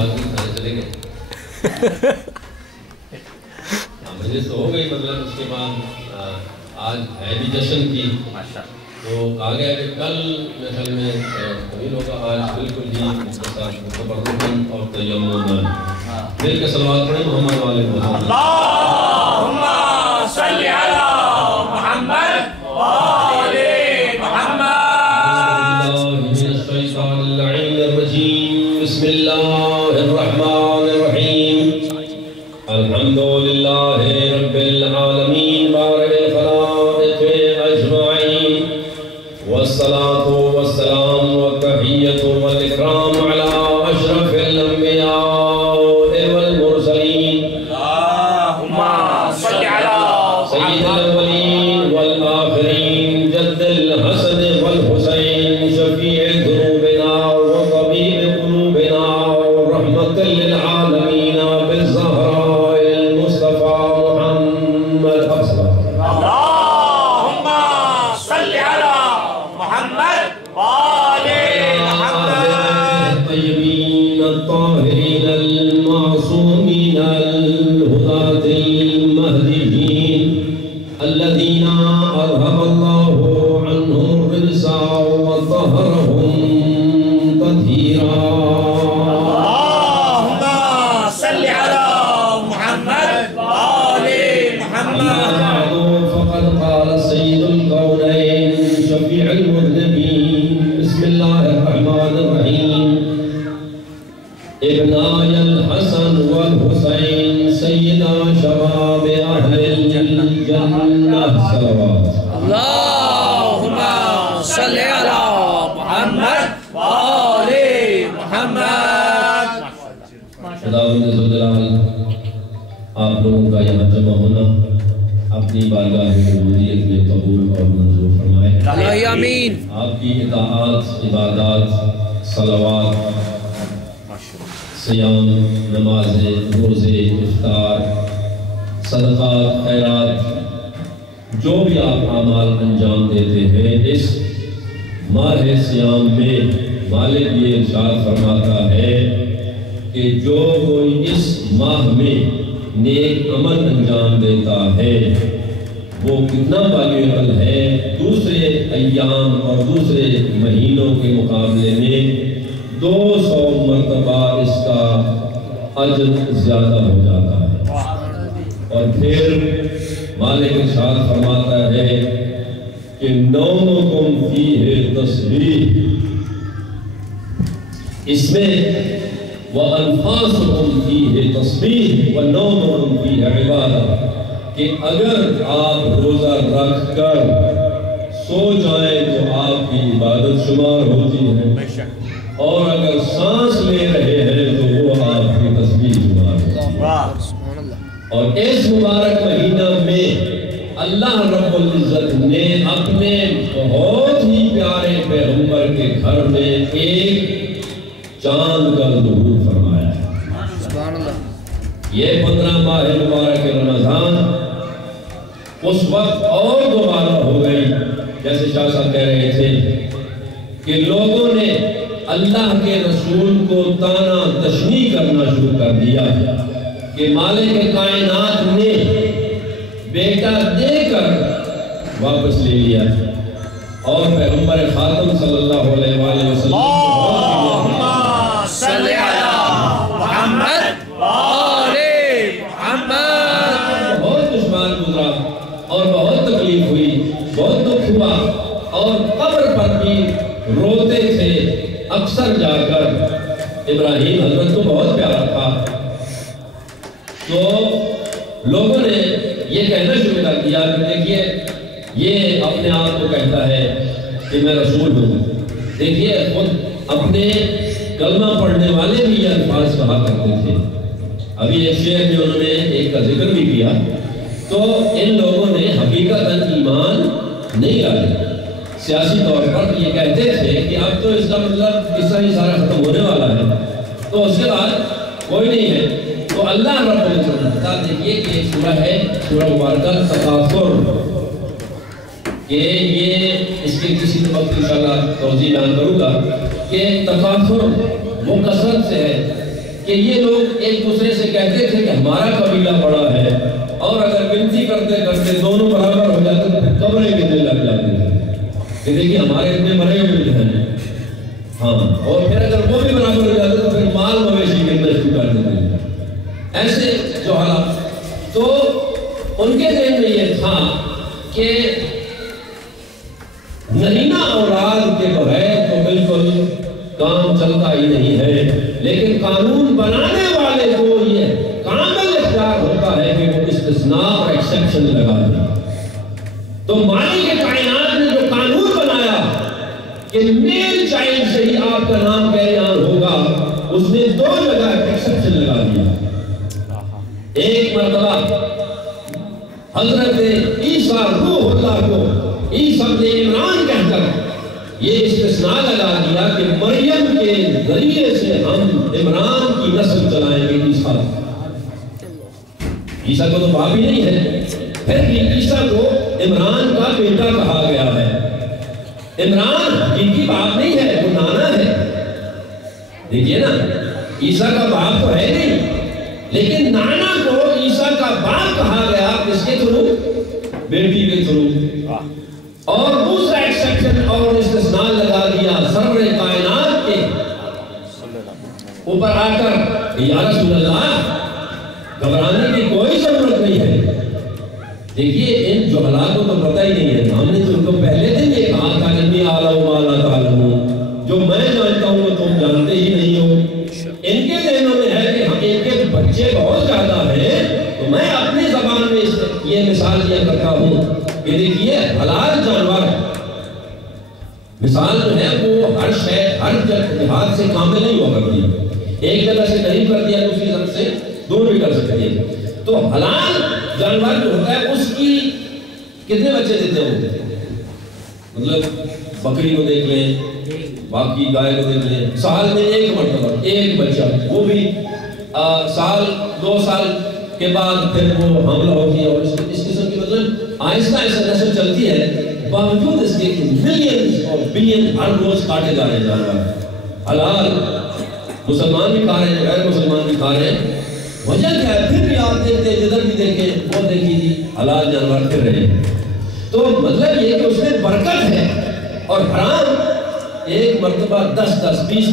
باقی کھانے چلے گئے مجلس تو ہو گئی مطلب اس کے بعد آج ہے بھی جشن کی تو آگے کہ کل میرے خیال میں طویل ہوگا آج بالکل ہی تبرکن اور تیمم مل کے صلوات پڑھیں محمد والے محمد اللہم صلی علی محمد وآل محمد من الشیطان اللعین الرجیم بسم اللہ الرحمن الرحیم الحمدللہ رب العالمین بارئ الخلائق اجمعین والصلاة والسلام والتحیت والاکرام علی اشرف الانبیاء والمرسلین اللہم صلی علی سید الاولین والآخرین جد الحسن والحسین شفیع ذنوبنا وطبیب قلوبنا ورحمت للعالمین بالزہراء المصطفى محمد افضل اللہم صلی علی محمد وآل محمد الطیبین الطاہرین المعصومین الہداة المہدیین الذین اذهب اللہ عنہم الرجس وطہرہم تطہیرا اللہم صلی علی محمد وآل محمد فقد قال سيد الكونين شفيع المذنبين بسم الله الرحمن الرحيم ابناي الحسن والحسين سيدا شباب أهل الجنة صلوات اللہم صلی علی محمد وآل محمد خداوند ذوالجلال آپ لوگوں کا یہاں جمع ہونا اپنی بارگاہ ربوبیت میں قبول اور منظور فرمائے اللہ آمین آپ کی اطاعات عبادات صلوات صیام نمازیں روزے افطار صدقات خیرات جو بھی آپ اعمال انجام دیتے ہیں اس ماہ سیام میں مالک یہ ارشاد فرماتا ہے کہ جو کوئی اس ماہ میں نیک عمل انجام دیتا ہے وہ کتنا بالیغ ہے دوسرے ایام اور دوسرے مہینوں کے مقابلے میں 200 مرتبہ اس کا اجر زیادہ ہو جاتا ہے اور پھر مالک ارشاد فرماتا ہے کہ نومکم فیہ تسبیح اس میں وَأَنفَاسُكُمْ فِيهِ تَصْبِيحٌ وَنَوْمُكُمْ فِيهِ عِبَادَةٌ کہ اگر آپ روزہ رکھ کر سو جائیں تو آپ کی عبادت شمار ہوتی ہے اور اگر سانس لے رہے ہیں تو وہ آپ کی تسبیح شمار ہوتی ہے اور اس مبارک مہینہ میں اللہ رب العزت نے اپنے بہت ہی پیارے پیغمبر کے گھر میں ایک چاند کا ظہور فرمایا ہے یہ 15 ماہ مبارک رمضان اس وقت اور دوبارہ ہو گئی جیسے شاہ صاحب کہہ رہے تھے کہ لوگوں نے اللہ کے رسول کو تانا تشنیع کرنا شروع کر دیا کہ مالک کائنات نے بیٹا دے کر واپس لے لیا اور پیغمبر خاتم صلی اللہ علیہ وآلہ وسلم صلی علی محمد وآل محمد بہت دشوار گزرا اور بہت تکلیف ہوئی بہت دکھ ہوا اور قبر پر بھی روتے تھے اکثر جا کر ابراہیم حضرت کو بہت پیارا تھا تو لوگوں نے یہ کہنا شروع کر دیا کہ دیکھیے یہ اپنے آپ کو کہتا ہے کہ میں رسول ہوں دیکھیے خود اپنے کلمہ پڑھنے والے بھی یہ الفاظ کہا کرتے تھے ابھی ایک شعر میں انہوں نے ایک کا ذکر بھی کیا تو ان لوگوں نے حقیقتاً ایمان نہیں لایا سیاسی طور پر یہ کہتے تھے کہ اب تو اس کا مطلب قصہ ہی سارا ختم ہونے والا ہے تو اس کے بعد کوئی نہیں ہے تو اللہ رب العزت بتا دیکھیے کہ ایک سورہ ہے سورہ مبارکہ تکاثر کہ یہ اس کے کسی وقت انشاءاللہ توضیح بیان کروں گا کہ تکاثر وہ کثرت سے ہے کہ یہ لوگ ایک دوسرے سے کہتے تھے کہ ہمارا قبیلہ بڑا ہے، اور اگر گنتی کرتے کرتے دونوں برابر ہو جاتے تو پھر قبریں کتنے لگ جاتے تھے کہ دیکھیے ہمارے اتنے مرے ہوئے ہیں، ہاں، اور پھر اگر وہ بھی برابر ہو جاتے تو پھر مال مویشی کتنے شروع کر دیتے ہیں، ایسے جو حالات۔ تو ان کے ذہن میں یہ تھا کہ نرینہ اولاد کے بغیر تو بالکل کام چلتا ہی نہیں ہے، لیکن قانون بنانے والے کو یہ کامل اختیار ہوتا ہے کہ وہ استثناء اور ایکسپشن لگا دیں۔ تو مالک کائنات نے جو قانون بنایا کہ میل چائلڈ سے ہی آپ کا نام کیریان ہوگا، اس نے دو جگہ ایکسپشن لگا دیا۔ ایک مرتبہ حضرت عیسیٰ روح اللہ کو عیسیٰ ابن عمران کہہ کر یہ استثناء لگا دیا کہ مریم کے ذریعے سے ہم عمران کی نسل چلائیں گے۔ عیسیٰ کو تو باپ ہی نہیں ہے، پھر بھی عیسیٰ کو عمران کا بیٹا کہا گیا ہے۔ عمران حقیقی باپ نہیں ہے، وہ نانا ہے۔ دیکھیے نا، عیسیٰ کا باپ تو ہے نہیں، لیکن نانا کو عیسیٰ کا باپ کہا گیا کس کے تھرو؟ بیٹی کے تھرو۔ اور دوسرا ایکسپشن اور استثناء لگا دیا سرور کائنات کے اوپر آ کر، یا رسول اللہ گھبرانے کی کوئی ضرورت نہیں ہے۔ دیکھیے ان جہلاء کو تو پتہ ہی نہیں ہے، ہم نے تو ان کو پہلے دن یہ کہا تھا کہ انی اعلم ما لا تعلمون، جو میں جانتا ہوں وہ تم جانتے ہی نہیں ہو۔ ان کے ذہنوں میں ہے کہ ہم ان کے بچے بہت زیادہ ہیں، تو میں اپنی زبان میں یہ مثال دیا کرتا ہوں کہ دیکھیے حلال جانور مثال جو ہے وہ ہر شے ہر جہاد سے کامل نہیں ہوا کرتی، ایک جگہ سے قریب کر دیا دوسری طرف سے دور بھی کر سکتے ہیں۔ تو حلال جانور جو ہوتا ہے اس کی کتنے بچے دیتے ہوں؟ مطلب بکری کو دیکھ لیں، باقی گائے کو دیکھ لیں، سال میں ایک مرتبہ ایک بچہ، وہ بھی سال 2 سال کے بعد پھر وہ حملہ ہوتی ہے، اور اس قسم کی مطلب آہستہ آہستہ نسل چلتی ہے، باوجود اس کے ملینز اور بلین ہر روز کاٹے جا رہے ہیں جانور۔ حلال مسلمان بھی کھا رہے ہیں، غیر مسلمان بھی کھا رہے ہیں، وجہ کیا ہے؟ پھر بھی آپ دیکھتے ہیں جدھر بھی دیکھیں وہ دیکھیے حلال جانور پھر رہے ہیں۔ تو مطلب یہ کہ اس میں برکت ہے، اور حرام ایک مرتبہ 10 20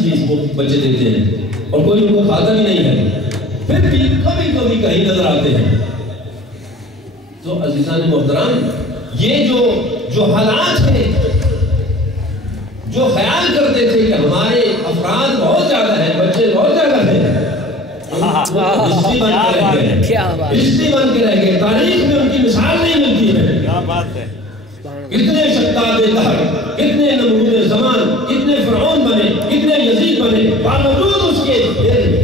بچے دیتے ہیں اور کوئی ان کو کھاتا بھی نہیں ہے، پھر بھی کبھی کبھی کہیں نظر آتے ہیں۔ تو عزیزان محترم، یہ جو حالات ہیں، جو خیال کرتے تھے کہ ہمارے افراد بہت زیادہ ہیں، بچے بہت زیادہ ہیں، ہسٹری بن کے رہ گئے، ہسٹری بن کے رہ گئے، تاریخ میں ان کی مثال نہیں ملتی ہے۔ کیا بات ہے! کتنے شداد دہر، کتنے نمرود زمان، کتنے فرعون بنے، کتنے یزید بنے، باوجود اس کے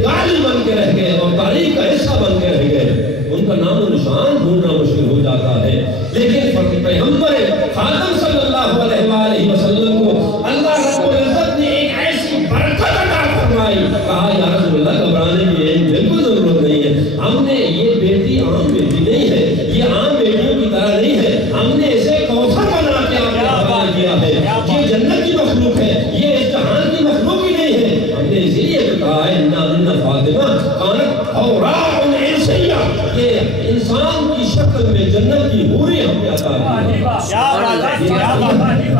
گالی بن کے رہ گئے اور تاریخ کا حصہ بن کے رہ گئے۔ ان کا نام و نشان ڈھونڈنا مشکل ہو جاتا ہے، لیکن پیغمبر خاتم صلی اللہ علیہ وآلہ وسلم کو اللہ رب العزت نے ایک ایسی برکت عطا فرمائی، کہا یا رسول اللہ گھبرانے کی بالکل ضرورت نہیں ہے، ہم نے یہ بیٹی عام بیٹی نہیں ہے، یہ عام بیٹیوں کی طرح نہیں ہے، ہم نے اسے کوثر بنا کے آپ نے حوالہ کیا ہے، یہ جنت کی مخلوق ہے، یہ اس جہان کی مخلوق ہی نہیں ہے۔ ہم نے اسی لیے کہا ہے ان فاطمہ کانت حوراء عرسیہ، یہ انسان کی شکل میں جنت کی حوری ہم نے عطا کی ہے،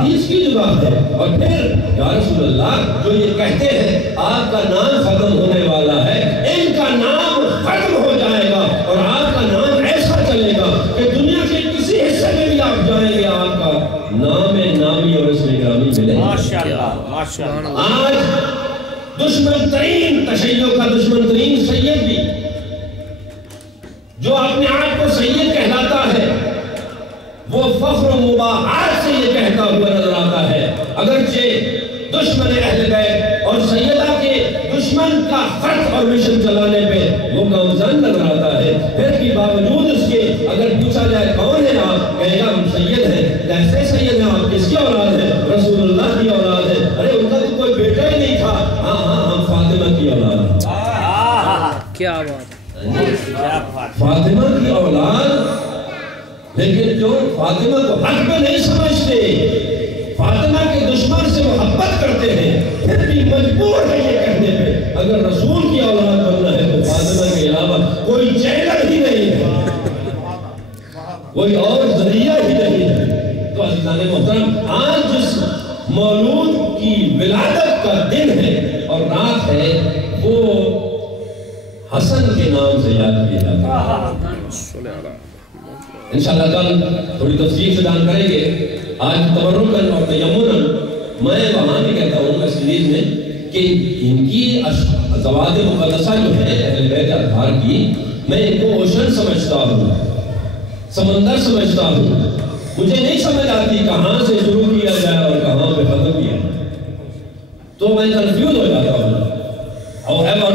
اس کی جگہ ہے۔ اور پھر یا رسول اللہ جو یہ کہتے ہیں آپ کا نام ختم ہونے والا ہے، ان کا نام ختم ہو جائے گا اور آپ کا نام ایسا چلے گا کہ دنیا کے کسی حصے میں بھی آپ جائیں گے آپ کا نام نامی اور اسم گرامی ملے۔ ماشاءاللہ۔ آج دشمن ترین تشیع کا دشمن ترین سید بھی جو اپنے آپ کو سید کہلاتا ہے، وہ فخر و مباحات سے یہ کہتا ہوا نظر آتا ہے، اگرچہ دشمن اہل بیت اور سیدہ کے دشمن کا خط اور مشن چلانے پہ وہ گامزن نظر آتا ہے، پھر بھی باوجود اس کے اگر پوچھا جائے کون ہے آپ، کہے گا ہم سید ہیں۔ کیسے سید ہیں آپ؟ کس کی اولاد ہے؟ رسول اللہ کی اولاد ہے۔ ارے ان کا تو کوئی بیٹا ہی نہیں تھا۔ ہاں ہم فاطمہ کی اولاد ہیں۔ کیا بات! فاطمہ کی اولاد، لیکن جو فاطمہ کو حق میں نہیں سمجھتے، فاطمہ کے دشمن سے محبت کرتے ہیں، پھر بھی مجبور ہے یہ کہنے پہ اگر رسول کی اولاد بننا مولود کی ولادت کا دن ہے اور رات ہے، وہ حسن کے نام سے یاد کیا جاتا ہے۔ انشاءاللہ کل تھوڑی تفصیل سے بیان کریں گے۔ آج تبرکاً اور تیمناً میں وہاں بھی کہتا ہوں اس سیریز میں کہ ان کی زوات مقدسہ جو ہے اہل بیت اطہار کی، میں ان کو اوشن سمجھتا ہوں، سمندر سمجھتا ہوں۔ مجھے نہیں سمجھ آتی کہاں سے شروع کیا جائے اور کہاں پہ ختم کیا جائے، تو میں کنفیوز ہو جاتا ہوں۔ however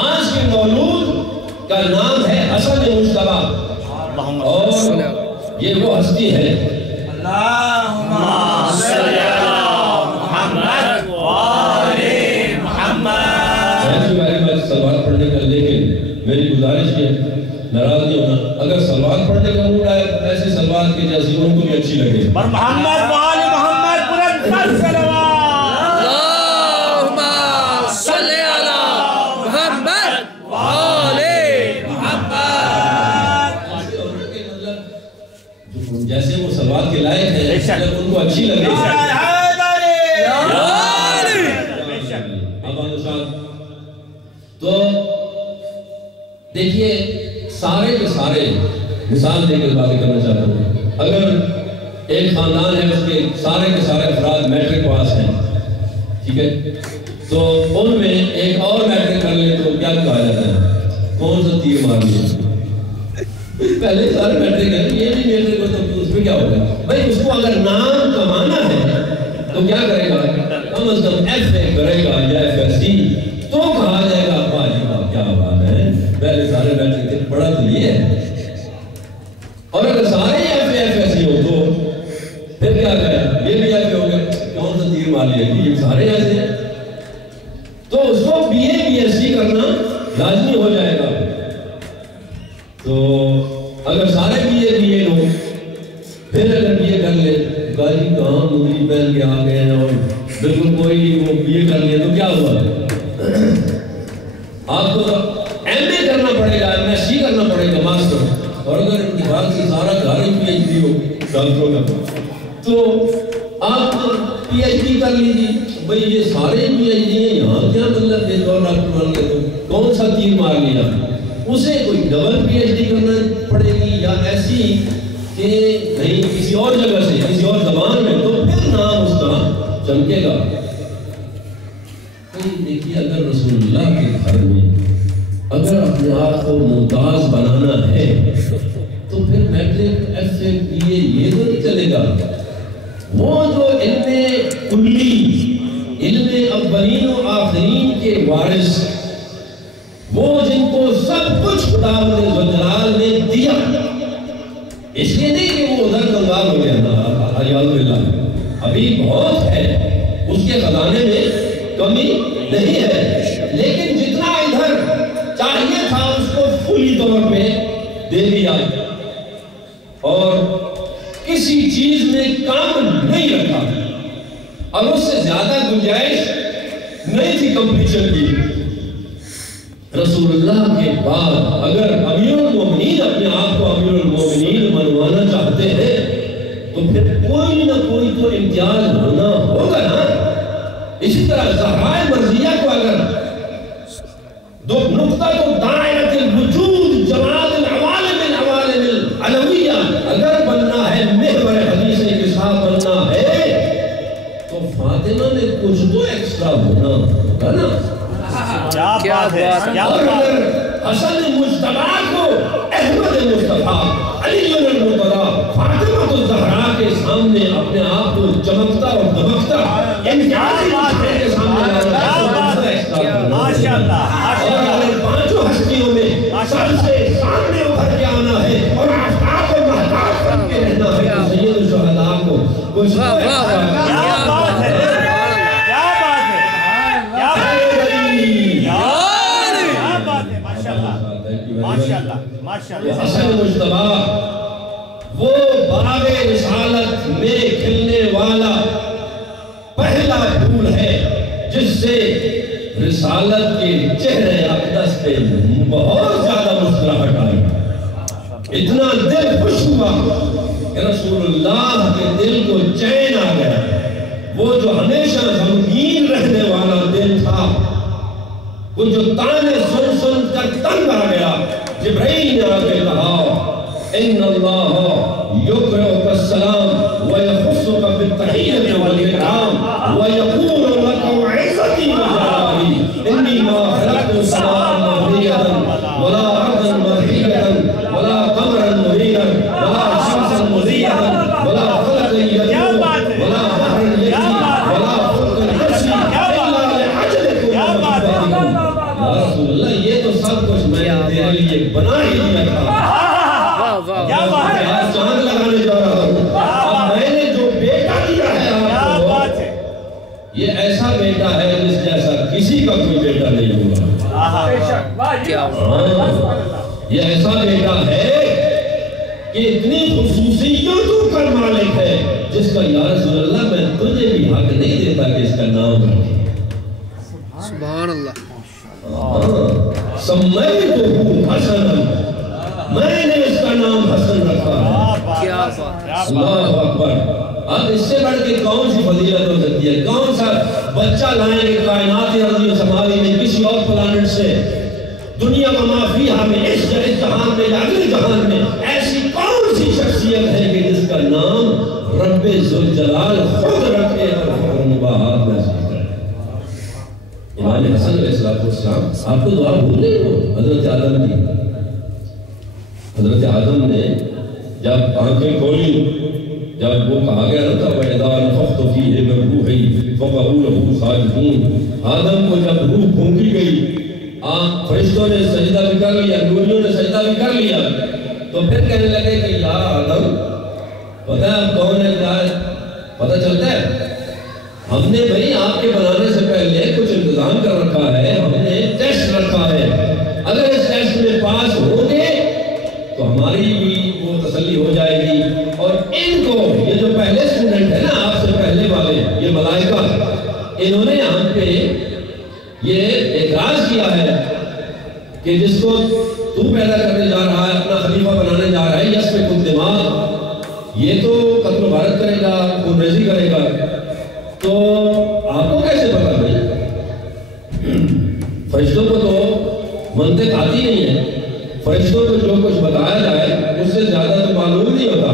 آج کے مولود کا نام ہے حسن مجتبیٰ، اور یہ وہ ہستی ہے۔ اللہم صلی علی محمد وآل محمد۔ تھینک یو ویری مچ صلوات پڑھنے کا، لیکن میری گزارش ہے ناراض نہیں ہونا، اگر صلوات پڑھنے کا موڈ آئے تو ایسی صلوات کی جیسی ان کو بھی اچھی لگے۔ محمد وآل محمد بلند صلوات۔ اللہم صلی علی محمد وآل محمد۔ جیسے وہ صلوات کے لائق ہے، جب ان کو اچھی لگے۔ تو دیکھیے سارے کے سارے مثال دے کر باتیں کرنا چاہتا ہوں۔ اگر ایک خاندان ہے، اس کے سارے افراد میٹرک پاس ہیں، ٹھیک ہے، تو ان میں ایک اور میٹرک کر لے تو کیا کہا جاتا ہے؟ کون سا تیر مار لیا؟ پہلے سارے میٹرک ہیں، یہ بھی میٹرک ہو تو اس میں کیا ہوگا؟ بھائی اس کو اگر نام کمانا ہے تو کیا کرے گا؟ کم از کم ایف اے کرے گا یا ایف ایس سی، تو کہا جائے گا بھائی کیا بات ہے، پہلے سارے میٹرک تھے، پڑھا تو یہ ہے۔ اور اگر سارے ایف ایس سی ہو تو پھر کیا کہے؟ یہ بھی ایف اے ہو گیا، کون سا تیر مار لیا؟ یہ سارے ایسے ہیں، تو اس کو B A B S C کرنا لازمی ہو جائے گا۔ تو اگر سارے بی اے لو، پھر اگر بی اے کر لے، گاجی کہاں مودی پہن کے آ گئے ہیں اور بالکل کوئی وہ بی اے کر لیا تو کیا ہوا؟ آپ کو ایم اے کرنا پڑے گا، ایم ایس سی کرنا پڑے گا، ماسٹر، اور اگر انتخاب سے سارا گھر ہی پی ایچ ڈی ہو ڈاکٹروں کا تو آپ پی ایچ ڈی کر لیجیے۔ بھئی یہ سارے پی ایچ ڈی ہیں، یہاں کیا مطلب ہے؟ دو ڈاکٹر بن گئے تو کون سا تیر مار لیا؟ اسے کوئی ڈبل پی ایچ ڈی کرنا پڑے گی یا ایسی کہ نہیں کسی اور جگہ سے کسی اور زبان میں، تو پھر نام اس کا چمکے گا۔ دیکھیے اگر رسول اللہ کے گھر میں اگر اپنے آپ کو ممتاز بنانا ہے تو پھر میٹرک ایف اے بی اے یہ تو نہیں چلے گا۔ وہ جو علم کلی، علم اولین و آخرین کے وارث، وہ جن کو سب کچھ خداوند ذوالجلال نے دیا، اس لیے نہیں کہ وہ ادھر کنگال ہو گیا، اعوذ باللہ، ابھی بہت ہے، اس کے خزانے میں کمی نہیں ہے، لیکن جتنا ادھر چاہیے تھا اس کو فلی طور پہ دے دیا، اور کسی چیز میں کام نہیں رکھا، اور اس سے زیادہ گنجائش نہیں تھی کمپٹیشن کی۔ رسول اللہ کے بعد اگر امیر المومنین اپنے آپ کو امیر المومنین منوانا چاہتے ہیں تو پھر کوئی نہ کوئی تو امتیاز ہونا ہوگا نا۔ اسی طرح زہرائے مرضیہ کو اگر دو نقطہ تو دائرۃ الوجود جمال العوالم العلویہ اگر بننا ہے، محور حدیث انکشاف بننا ہے، تو فاطمہ میں کچھ تو ایکسٹرا ہونا ہوگا نا۔ کیا بات ہے، اور اگر حسن مجتبیٰ کو احمد مصطفیٰ علی المرتضیٰ فاطمہ الزہرا کے سامنے اپنے آپ کو چمکتا اور دمکتا امتیازی مصطفیٰ کے سامنے ماشاءاللہ، اور اگر پانچوں ہستیوں میں سب سے سامنے ابھر کے آنا ہے اور آفتاب و مہتاب بن کے رہنا ہے تو سید الشہداء کو کچھ تو ایسا کیا بات ہے، کیا بات ہے، کیا بات ہے، ماشاءاللہ، ماشاءاللہ۔ حسن مجتبیٰ وہ باغ رسالت میں کھلنے والا پہلا پھول ہے جس سے رسالت کے چہرے اقدس پہ بہت زیادہ مسکراہٹ آئی، اتنا دل خوش ہوا کہ رسول اللہ کے دل کو چین آ گیا، وہ جو ہمیشہ غمگین رہنے والا دل تھا، وہ جو تانے سن سن کر تنگ آ گیا، جبرائیل نے آ کے کہا ان اللہ یقرئک السلام ویخصک بالتحیۃ والاکرام ویقول لک وعزتی وجلالہ انی ما خلقت السماء مبنیۃ ولا ارضا مرحیۃ ولا قمرا منیرا ولا شمسا مضیئۃ ولا فلکا یدور ولا بحرا یجری ولا فلکا یسری الا لعجلکم ومحبتکم۔ یا رسول اللہ یہ تو سب کچھ میں نے تیرے لیے بنا ہی دیا تھا، کیا بات ہے، آج چاند لگانے جا رہا ہوں، اب میں نے جو بیٹا دیا ہے آپ کو، یہ ایسا بیٹا ہے جس جیسا کسی کا کوئی بیٹا نہیں ہوگا۔ یہ ایسا بیٹا ہے کہ اتنی خصوصیتوں کا مالک ہے جس کا یا رسول اللہ میں تجھے بھی حق نہیں دیتا کہ اس کا نام رکھے۔ سبحان اللہ۔ سمیتہ حسنا، میں نے اس کا نام حسن رکھا ہے۔ کیا بات ہے، اللہ اکبر۔ اب اس سے بڑھ کے کون سی فضیلت ہو سکتی ہے؟ کون سا بچہ لائیں گے کائنات ارضی و سماوی میں کسی اور پلانٹ سے، دنیا و ما فیہا میں، اس جہان میں یا اگلے جہان میں ایسی کون سی شخصیت ہے کہ جس کا نام رب ذوالجلال خود رکھے اور فخر مباحات محسوس کرے؟ امام حسن علیہ السلام، آپ کو دعا بھول گئے ہو حضرت آدم کی؟ حضرت آدم نے جب آنکھیں کھولی، جب وہ کہا گیا تھا وَإِذَا نَفَخْتُ فِيهِ مِن رُوحِي فَقَعُوا لَهُ سَاجِدِينَ، آدم کو جب روح پھونکی گئی، فرشتوں نے سجدہ بھی کر لیا، نوریوں نے سجدہ بھی کر لیا، تو پھر کہنے لگے کہ یا آدم پتہ ہے آپ کون ہے کیا ہے؟ پتہ چلتا ہے؟ ہم نے بھئی آپ کے بنانے سے پہلے کچھ انتظام کر رکھا ہے، ہم نے ٹیسٹ رکھا ہے، اگر اس ٹیسٹ میں پاس ہو گے تو ہماری بھی وہ تسلی ہو جائے گی، اور ان کو یہ جو پہلے اسٹوڈنٹ ہے نا آپ سے پہلے والے یہ ملائکہ، انہوں نے ہم پہ یہ اعتراض کیا ہے کہ جس کو تو پیدا کرنے جا رہا ہے، اپنا خلیفہ بنانے جا رہا ہے، یس پہ کچھ دماغ، یہ تو قتل و غارت کرے گا، خون ریزی کرے گا، تو آپ کو کیسے پتا بھائی؟ فرشتوں کو تو منطق آتی نہیں ہے، فرشتوں کو جو کچھ بتایا جائے اس سے زیادہ تو معلوم نہیں ہوتا،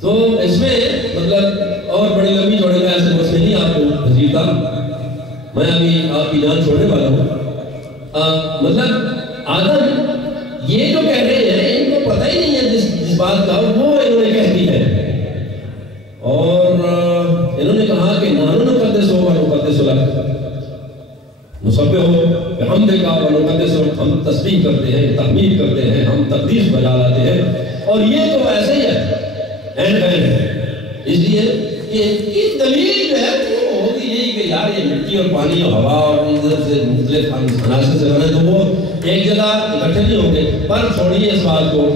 تو اس میں مطلب اور بڑی لمبی چھوڑے گا ایسے مسئلے نہیں آپ کو حضیر تھا، میں ابھی آپ کی جان چھوڑنے والا ہوں۔ مطلب آدم یہ جو کہہ رہے ہیں ان کو پتہ ہی نہیں ہے جس بات کا وہ انہوں نے کہہ دی ہے، اور انہوں نے کہا کہ نحن نقدس و نقدس لک، نسبح بحمدک و نقدس، ہم تسبیح کرتے ہیں، تحمید کرتے ہیں، ہم تقدیس بجا لاتے ہیں، اور یہ تو ایسے ہی ہے اینڈ اس لیے کہ اس دلیل جو ہے وہ ہوگی یہی کہ یار یہ مٹی اور پانی اور ہوا اور ادھر سے مختلف عناصر سے بنے تو وہ ایک جگہ اکٹھے نہیں ہوں گے، پر چھوڑیے اس بات کو،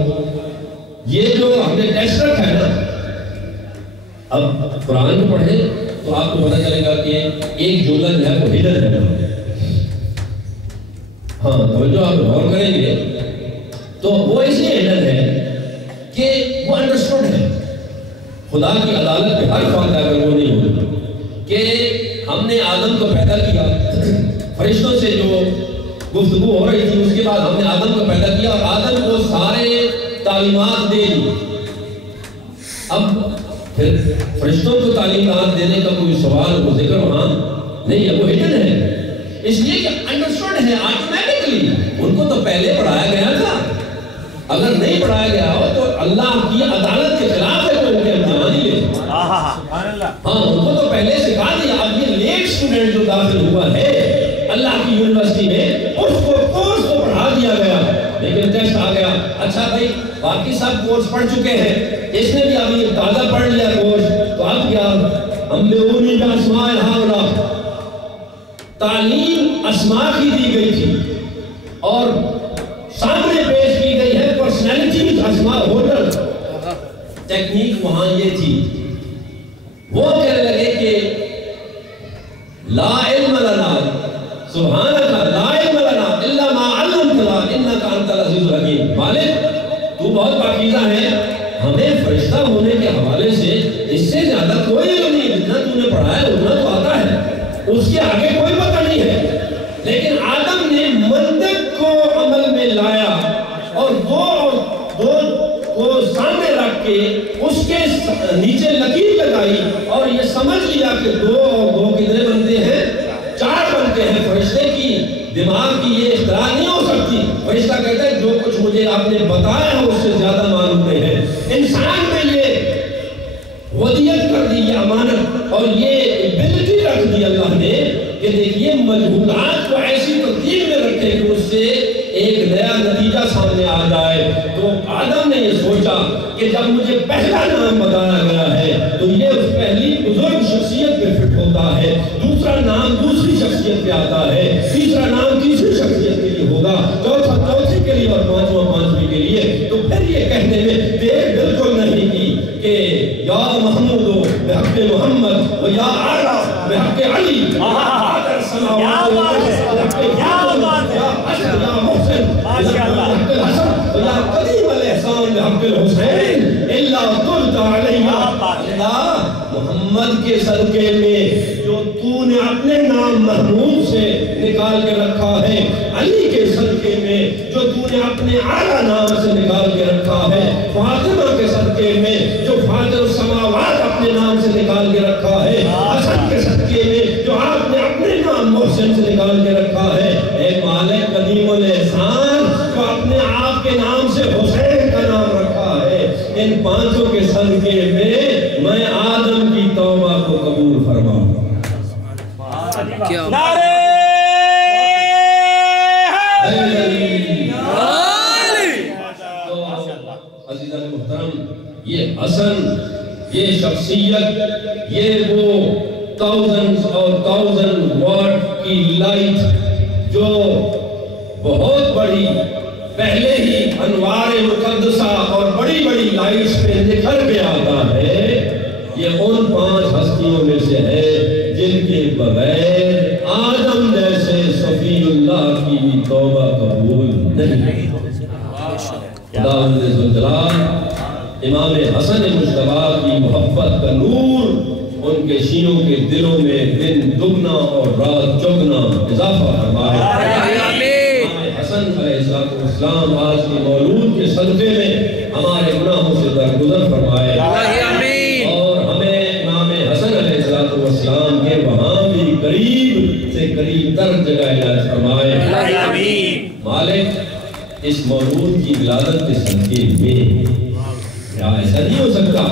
یہ جو ہم نے ٹیسٹ رکھا ہے نا، اب قرآن کو پڑھیں تو آپ کو پتہ چلے گا کہ ایک جملہ جو ہے وہ ہڈن ہے، ہاں توجہ آپ غور کریں گے تو وہ اس لیے ہڈن ہے کہ وہ انڈرسٹوڈ ہے، خدا کی عدالت پہ ہر بات اگر وہ نہیں ہوگی کہ ہم نے آدم کو پیدا کیا، فرشتوں سے جو گفتگو ہو رہی تھی اس کے بعد ہم نے آدم کو پیدا کیا اور آدم کو سارے تعلیمات دے دی، اب پھر فرشتوں کو تعلیمات دینے کا کوئی سوال وہ ذکر وہاں نہیں ہے، وہ ہڈن ہے، اس لیے کہ انڈرسٹوڈ ہے آٹومیٹکلی، ان کو تو پہلے پڑھایا گیا تھا، اگر نہیں پڑھایا گیا ہو تو اللہ کی عدالت کے خلاف ہے تو ان کے امتحان ہی لے، ہاں ان کو تو پہلے سکھا دیا، اب یہ لیٹ اسٹوڈنٹ جو داخل ہوا ہے اللہ کی یونیورسٹی میں اس کو کورس کو پڑھا دیا گیا، لیکن ٹیسٹ آ گیا، اچھا بھائی باقی سب کورس پڑھ چکے ہیں، اس نے بھی ابھی تازہ پڑھ لیا کورس، تو اب کیا ہم بیونی کا اسماء ہاولا، تعلیم اسماء کی دی گئی تھی اور سامنے پیش کی گئی ہے پرسنالٹیز اسماء ہوٹل، ٹیکنیک وہاں یہ تھی، وہ کہنے لگے کہ لا علم لنا سبحانک لا علم لنا الا ما علمتنا انک انت العزیز الحکیم، مالک تو بہت پاکیزہ ہے، ہمیں فرشتہ ہونے کے حوالے سے اس سے زیادہ کوئی علم نہیں، جتنا پڑھا ہے اتنا تو آتا ہے، اس کے آگے کوئی پتہ نہیں ہے، لیکن آدم نے منطق کو عمل میں لایا اور دو کو سامنے رکھ کے اس کے نیچے لکیر لگائی اور یہ سمجھ لیا کہ 2 اور 2 کتنے بنتے ہیں؟ 4 بنتے ہیں۔ فرشتے کی دماغ کی یہ اختراع نہیں ہو سکتی۔ فرشتہ کہتا ہے جو کچھ مجھے آپ نے بتایا ہے اس سے زیادہ معلوم نہیں ہے۔ انسان میں یہ ودیت کر دی، یہ امانت اور یہ ابیلٹی رکھ دی اللہ نے کہ دیکھیے مجہولات کو ایسی ترتیب میں رکھے کہ اس سے ایک نیا نتیجہ سامنے آ جائے۔ تو آدم نے یہ سوچا کہ جب مجھے پہلا نام بتایا گیا ہے تو یہ اس پہلی بزرگ شخصیت پہ فٹ ہوتا ہے، دوسرا نام دوسری شخصیت پہ آتا ہے، تیسرا نام تیسری شخصیت کے لیے ہوگا، چوتھا چوتھی کے لیے اور پانچواں پانچویں کے لیے۔ تو پھر یہ کہنے میں دیر بالکل نہیں کی کہ یا محمود بحق محمد و یا اعلیٰ بحق علی آدر سماوات و یا محسن بحق الحسن و یا قدیم الاحسان بحق الحسین اللہ قلت علیہ۔ اللہ محمد کے صدقے میں جو تو نے اپنے نام محمود سے نکال کے رکھا ہے، علی کے صدقے میں جو تو نے اپنے اعلیٰ نام سے نکال کے رکھا ہے، فاطمہ کے صدقے میں جو فاطر السماوات اپنے نام سے نکال کے رکھا ہے، حسن کے صدقے میں جو آپ نے اپنے نام محسن سے نکال کے رکھا ہے، اے مالک قدیم الاحسان جو اپنے آپ کے نام سے حسین کا نام رکھا ہے، ان پانچوں کے صدقے میں آدم کی توبہ کو قبول فرماؤں۔ نعرے عزیزان محترم، یہ حسن، یہ شخصیت، یہ وہ thousands اور thousand watt کی لائٹ جو بہت بڑی پہلے ہی انوار مقدسہ اور بڑی بڑی لائٹس پہ نکھر کے آتا ہے، یہ ان 5 ہستیوں میں سے ہے جن کے بغیر آدم جیسے صفی اللہ کی بھی توبہ قبول نہیں۔ خداوند ذوالجلال امام حسن مجتبیٰ کی محبت کا نور ان کے شیعوں کے دلوں میں دن دگنا اور رات چگنا اضافہ فرمائے۔ امام حسن علیہ السلام آج کی مولود کے صدقے میں ہمارے گناہوں سے درگزر فرمائے اور ہمیں امام حسن علیہ السلام کے وہاں بھی قریب سے قریب تر جگہ علاج فرمائے۔ مالک اس مولود کی ولادت کے صدقے میں کیا ایسا نہیں ہو سکتا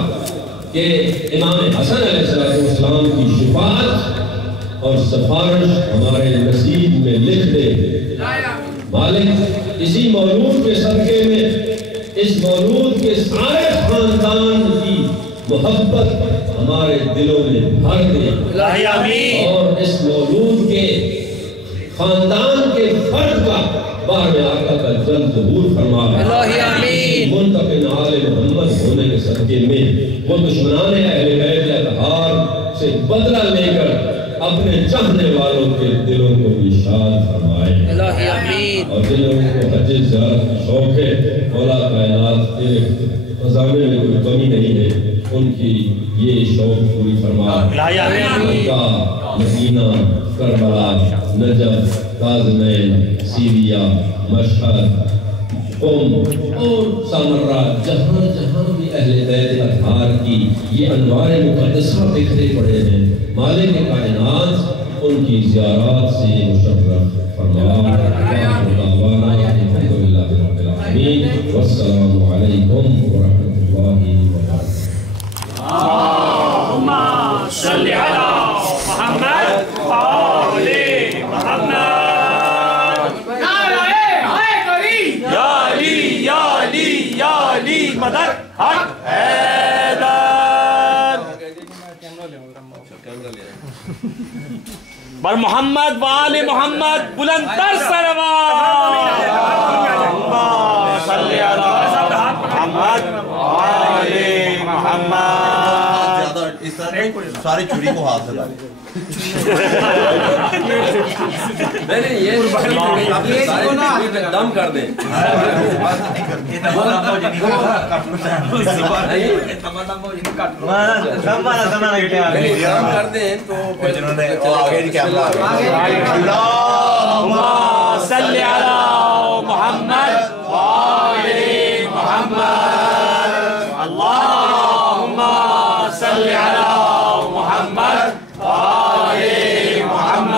کہ امام حسن علیہ السلام کی شفاعت اور سفارش ہمارے نصیب میں لکھ دے؟ مالک اسی مولود کے صدقے میں اس مولود کے سارے خاندان کی محبت ہمارے دلوں میں بھر دے اور اس مولود کے خاندان کے فرد کا بار آقا کا جلد ظہور فرما منتقل آل محمد ہونے کے صدقے میں وہ دشمنان اہل بیت اطہار سے بدلہ لے کر اپنے چاہنے والوں کے دلوں کو بھی شاد فرمائے اور دلوں کو حج زیارت کی شوق ہے۔ مولا کائنات تیرے خزانے میں کوئی کمی نہیں ہے، ان کی یہ شوق پوری فرمائے۔ مکہ، مدینہ، کربلا، نجف، کاظمین، سیریا، مشہد، قم اور سامرہ، جہاں جہاں بھی اہل بیت اطہار کی یہ انوار مقدسہ بکھرے پڑے ہیں، مالک کائنات ان کی زیارات سے مشرف فرما۔ دعوانا الحمدللہ رب العالمین والسلام علیکم ورحمۃ اللہ وبرکاتہ۔ اللہم صلی علی محمد وآل محمد۔ مدد حق حیدر بر محمد وآل محمد بلند تر سلوات۔ اللہم صلی علی محمد وآل محمد۔ ساری چوری کو ہاتھ سے ڈالیں نہیں یہ دم کر دیں دم کر دیں تو اللہم صلی علی محمد وآل محمد اللہم صلی علی محمد وآل محمد